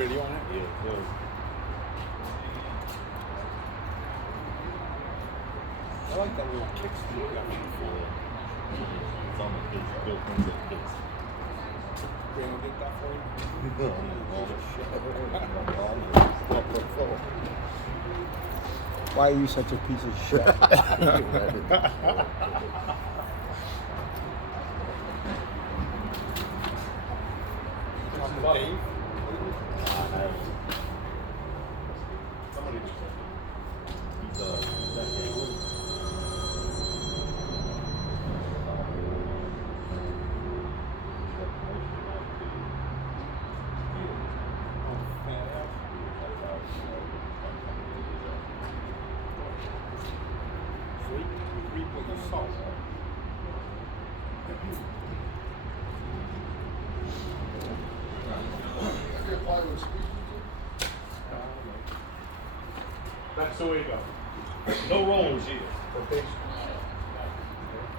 video on it? Yeah, good. I like that little kickstand you got for it. It's on the kids, built into the kids. They gonna get that for you? Oh, shit. Why are you such a piece of shit? Dave? Somebody just said he's a decade older. Sweet. You reap what you sow. That's the way to go. No rollers either. For base.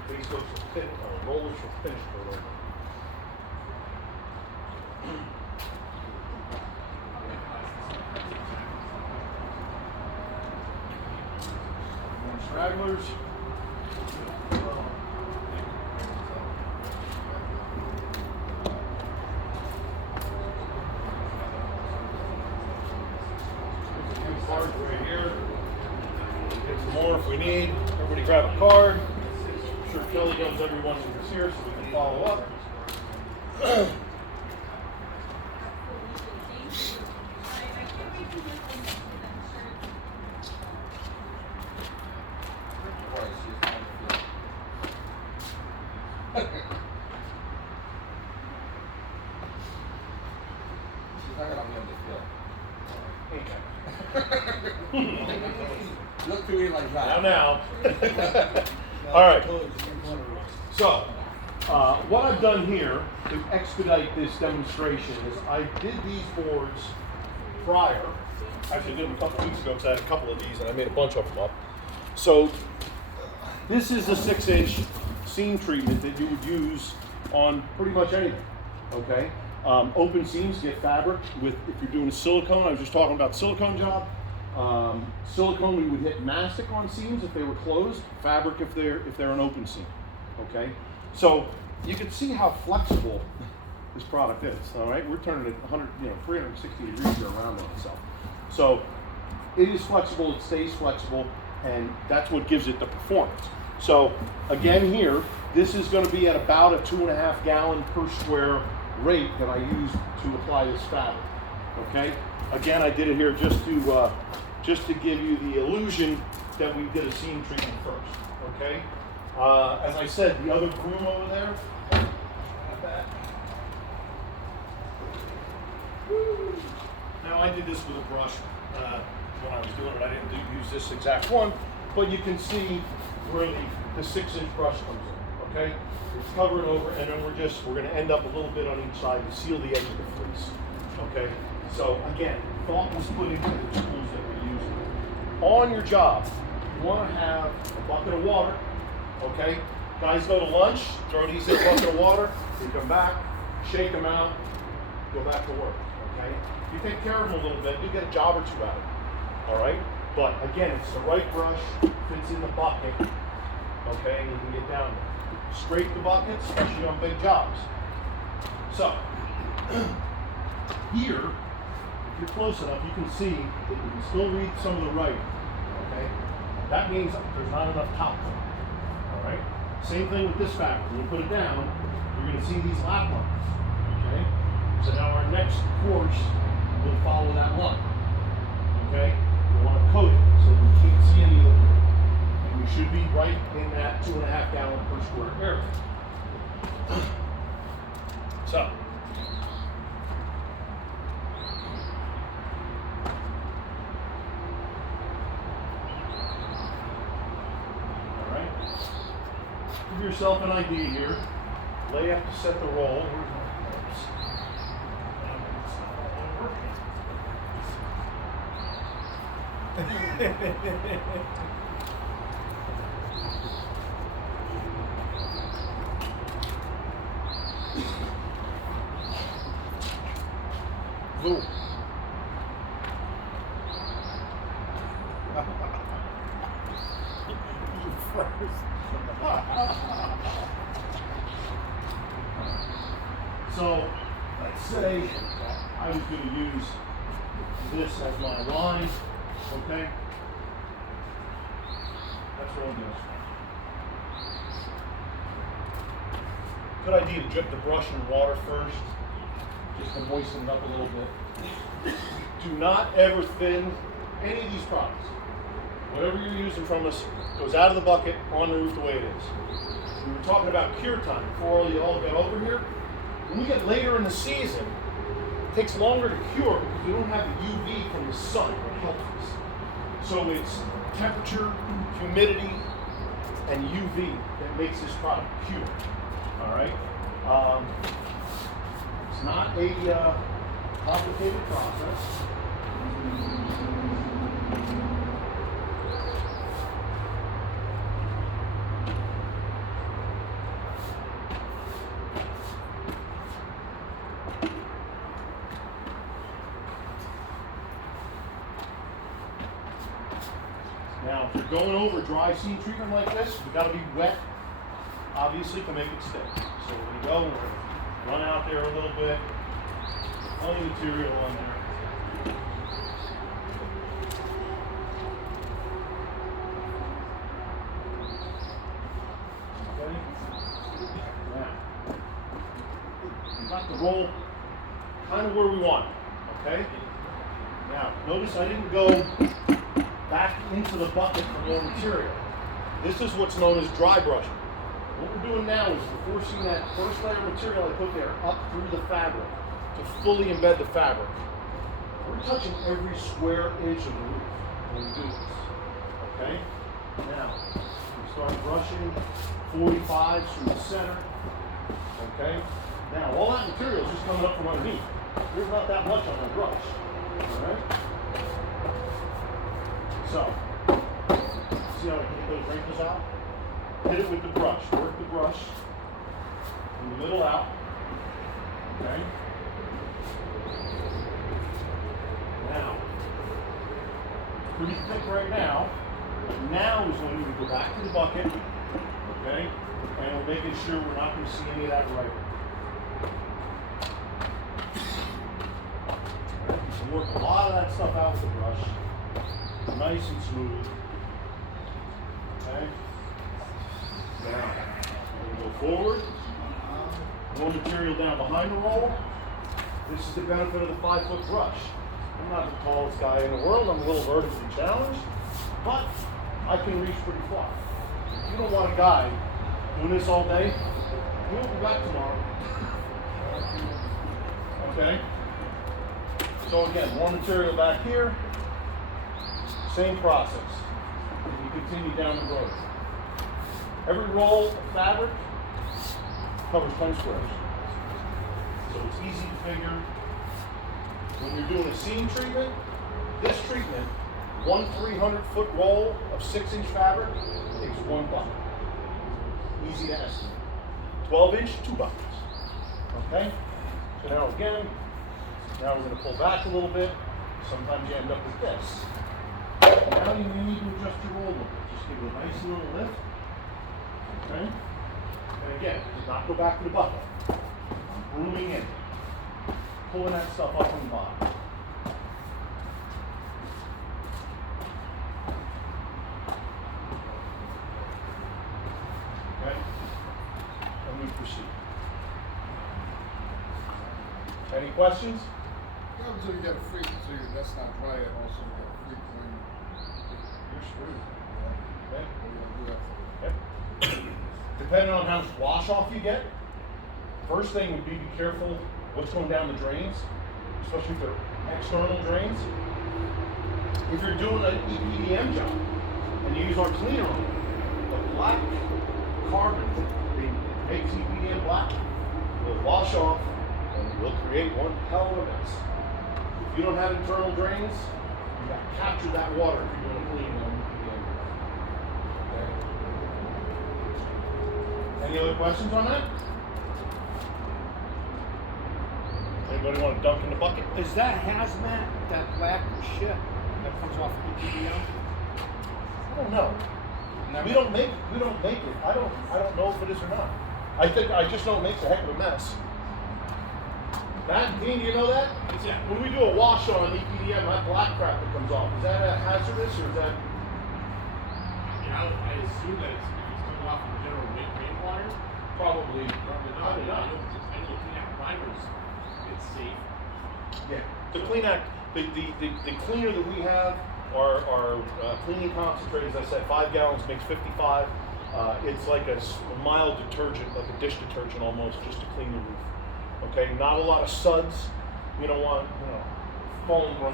Base goes for thin, rollers for finished roller. Stragglers. Cards right here. Get some more if we need. Everybody grab a card. I'm sure Kelly knows everyone who's here so we can follow up. Look to me like that. Now. All right. So, what I've done here to expedite this demonstration is I did these boards prior. Actually, I did them a couple weeks ago because I had a couple of these and I made a bunch of them up. So, this is a 6-inch seam treatment that you would use on pretty much anything. Okay. Open seams, get fabric with, if you're doing a silicone, I was just talking about silicone job. Silicone, we would hit mastic on seams if they were closed, fabric if they're an open seam. Okay, so you can see how flexible this product is. All right, we're turning it 360 degrees here around on itself. So it is flexible, it stays flexible, and that's what gives it the performance. So again, here, this is going to be at about a 2.5 gallon per square rate that I use to apply this fabric. Okay, again, I did it here just to give you the illusion that we did a seam treatment first. Okay, as I said, the other broom over there. Now I did this with a brush when I was doing it. I didn't use this exact one, but you can see where the 6-inch brush comes in. Okay, it's covered over, and then we're going to end up a little bit on each side to seal the edge of the fleece. Okay, so again, thought was put into the tools that we're using. On your job, you want to have a bucket of water. Okay, guys go to lunch, throw these in a bucket of water, you come back, shake them out, go back to work. Okay, if you take care of them a little bit, you get a job or two out of it. All right, but again, it's the right brush, fits in the bucket. Okay, and you can get down there. Scrape the buckets, especially on big jobs. So, here, if you're close enough, you can see that you can still read some of the writing. Okay? That means there's not enough top coat. Alright? Same thing with this fabric. When you put it down, you're going to see these lap lines. Okay? So now our next course will follow that line. Okay? You want to coat it so you can't see any of the glue. And we should be right in that 2.5 gallon per square area. So, all right. Give yourself an idea here. Lay up to set the roll. Glue. So let's say I was going to use this as my line, okay? That's what I'm doing. Good idea to dip the brush in water first, just to moisten it up a little bit. Do not ever thin any of these products. Whatever you're using from us goes out of the bucket on the roof the way it is. We were talking about cure time before you all got over here. When we get later in the season, it takes longer to cure because we don't have the UV from the sun that helps us. So it's temperature, humidity, and UV that makes this product cure. All right. It's not a complicated process. Now, if you're going over dry seam treatment like this, you've got to be wet, obviously, to make it stick. So we're going to go and run out there a little bit, plenty of material on there. Okay. Now, we've got the roll kind of where we want it, okay? Now, notice I didn't go back into the bucket for more material. This is what's known as dry brushing. What we're doing now is we're forcing that first layer of material I put there up through the fabric to fully embed the fabric. We're touching every square inch of the roof when we do this. Okay? Now, we start brushing 45s through the center. Okay? Now, all that material is just coming up from underneath. There's not that much on my brush. Alright? So, see how I can get those wrinkles out? Hit it with the brush. Work the brush from the middle out. Okay? Now, pretty thick right now. But now is when we go back to the bucket. Okay? And we're making sure we're not going to see any of that writing. You can work a lot of that stuff out with the brush. Nice and smooth. Okay? Now, we'll go forward. More material down behind the roll. This is the benefit of the 5-foot brush. I'm not the tallest guy in the world. I'm a little vertically challenged, but I can reach pretty far. If you don't want a guy doing this all day, we'll be back tomorrow. Okay? So again, more material back here. Same process. You continue down the road. Every roll of fabric covers 10 squares. So it's easy to figure. When you're doing a seam treatment, this treatment, one 300-foot roll of 6-inch fabric takes 1 bucket. Easy to estimate. 12-inch, 2 buckets. Okay? So now again, now we're going to pull back a little bit. Sometimes you end up with this. Now you may need to adjust your roll a little bit. Just give it a nice little lift. Okay? And again, do not go back to the bucket. I'm brooming in. Pulling that stuff up from the bottom. Okay? And we proceed. Any questions? What happens if you get a freak so that's not dry yet, also you get a freak when You're screwed. Okay? you do that? Okay. Depending on how much wash off you get, first thing would be careful what's going down the drains, especially if they're external drains. If you're doing an EPDM job and you use our cleaner on it, the black carbon that makes EPDM black will wash off and will create one hell of a mess. If you don't have internal drains, you got to capture that water if you're doing a cleaning on EPDM. Okay. Any other questions on that? Anybody want to dunk in the bucket? Is that hazmat, that black shit that comes off of the EPDM? I don't know. We don't make it. I don't know if it is or not. I just know it makes a heck of a mess. Dean, do you know that? Yeah. When we do a wash on an EPDM, that black crap that comes off, is that hazardous or is that? I assume that it's coming off from general rainwater. Probably. Probably not. Probably not. I know the clean out primers, it's safe. Yeah. The clean act, the cleaner that we have, our cleaning concentrate, as I said, 5 gallons makes 55. It's like a mild detergent, like a dish detergent almost, just to clean the roof. Okay, not a lot of suds. You don't want, foam run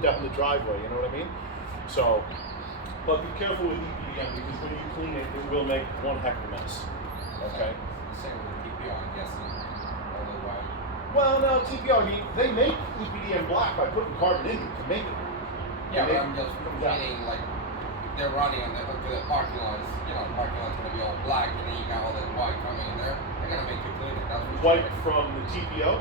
down the driveway. You know what I mean? So, but be careful with EPDM because when you clean it, it will make one heck of a mess. Okay. Same with the TPO, I'm guessing. Or the white. Well, no, TPR, they make EPDM black by putting carbon in it to make it. Yeah, They but I'm just comes out. meaning like if they're running on the parking lots, the parking lot's gonna be all black and then you got all that white coming in there, they're gonna make you clean it. That's what White from the TPO?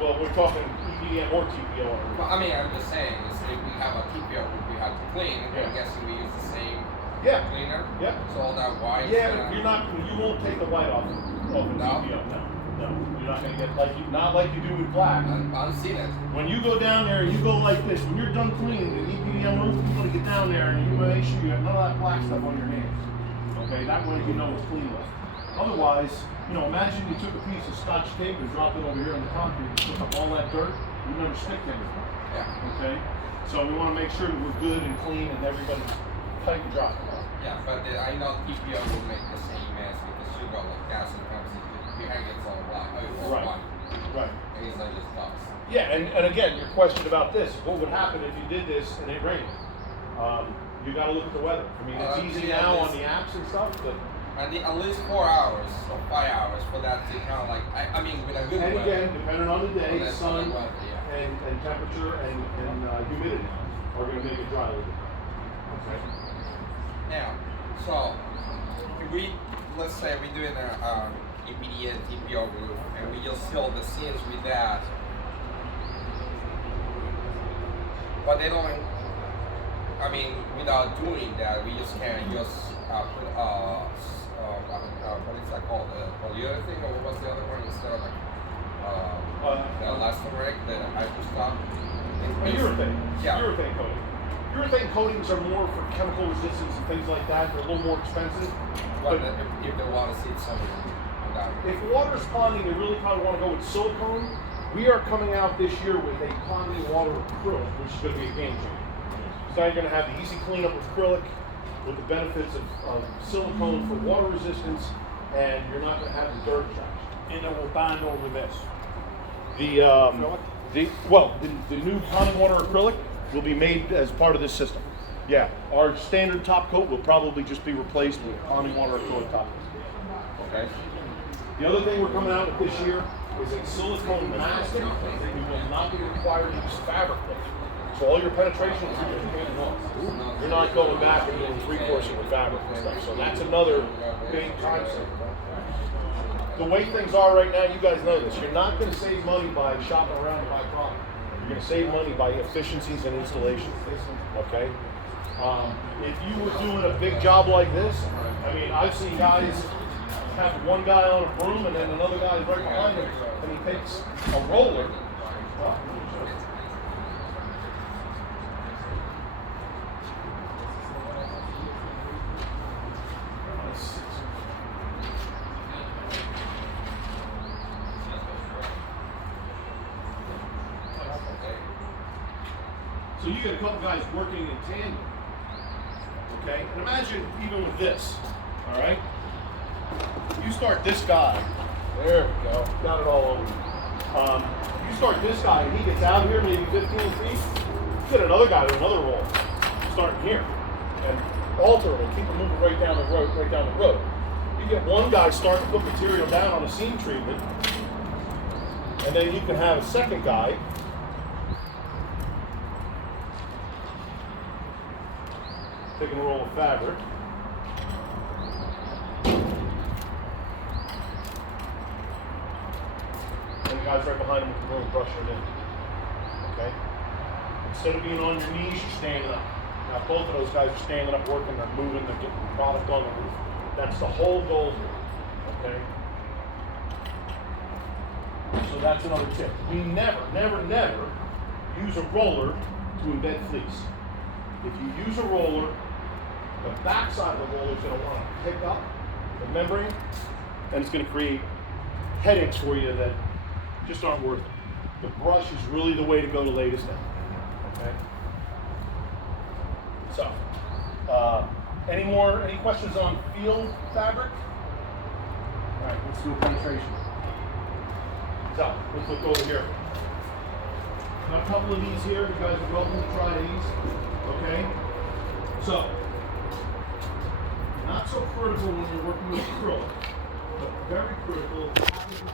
Well, we're talking EPDM or TPO on a roof. Well, I mean, I'm just saying, is if we have a TPO roof we have to clean, Yeah. I'm guessing we use the same Yeah. cleaner. Yeah. So all that white. Yeah, but you won't take the white off of No? TPO. No, you're not gonna get not like you do with black. I've seen it. When you go down there and you go like this, when you're done cleaning the EPDM roof, you want to get down there and you want to make sure you have none of that black stuff on your hands. Okay, that way you know it's clean left. Otherwise, imagine you took a piece of Scotch tape and dropped it over here on the concrete and took up all that dirt, you never stick to anything. Yeah. Okay? So we want to make sure that we're good and clean and everybody's tight and dry. Yeah, but I know TPO will make the same mess because you got like gas and comes in behind it's all black. All Right. white. Right. And it's like just ducks. Yeah, and again, your question about this, what would happen if you did this and it rained? You got to look at the weather. I mean, it's easy yeah, now this- on the apps and stuff, but I need at least 4 hours or 5 hours for that to kind of like, I mean, with a good and weather. again, depending on the day, Well, that's sun, on the weather, yeah. and temperature and humidity are going to make it dry a little bit. Okay. Now, so if let's say we do an EPDM TPO roof and we just fill the seams with that, but they don't. I mean, without doing that, we just can't just put what is that called? Polyurethane, or what's the other one instead of the elastomeric, the hyperstop? Urethane. Yeah. Urethane coating. Urethane coatings are more for chemical resistance and things like that. They're a little more expensive. But if the water seeps something on that. If water's ponding, you really probably want to go with silicone. We are coming out this year with a ponding water acrylic, which is going to be a game changer. So now you're going to have the easy cleanup with acrylic, with the benefits of silicone for water resistance, and you're not going to have the dirt attraction. And it will bond over this. The new ponding water acrylic will be made as part of this system. Yeah, our standard top coat will probably just be replaced with ponding water acrylic top coat. Okay. The other thing we're coming out with this year is a silicone mastic that you will not be required to use fabric with. So all your penetration is going to be hand off. You're not going back and doing three-coursing with fabric and stuff. So that's another big time saver. The way things are right now, you guys know this. You're not going to save money by shopping around to buy product. You're going to save money by efficiencies and installation. Okay. If you were doing a big job like this, I mean, I've seen guys have one guy on a broom and then another guy right behind him, and he takes a roller. So you get a couple guys working in tandem. Okay? And imagine even with this, all right? You start this guy, there we go, got it all over. You start this guy and he gets out here maybe 15 feet, you get another guy with another roll, starting here, and alter it and keep it moving right down the road, You get one guy starting to put material down on a seam treatment, and then you can have a second guy taking a roll of fabric. And the guy's right behind him with the broom brushing it in. Okay? Instead of being on your knees, you're standing up. Now both of those guys are standing up working, they're moving, they're getting the product on the roof. That's the whole goal here. Okay? So that's another tip. We never, never, never use a roller to embed fleece. If you use a roller, the backside of the roller is going to want to pick up the membrane, and it's going to create headaches for you that just aren't worth it. The brush is really the way to go to lay this down. Okay. So, any questions on field fabric? All right, let's do a penetration. So, let's look over here. Got a couple of these here. You guys are welcome to try these. Okay. So, not so critical when you're working with acrylic, but very critical having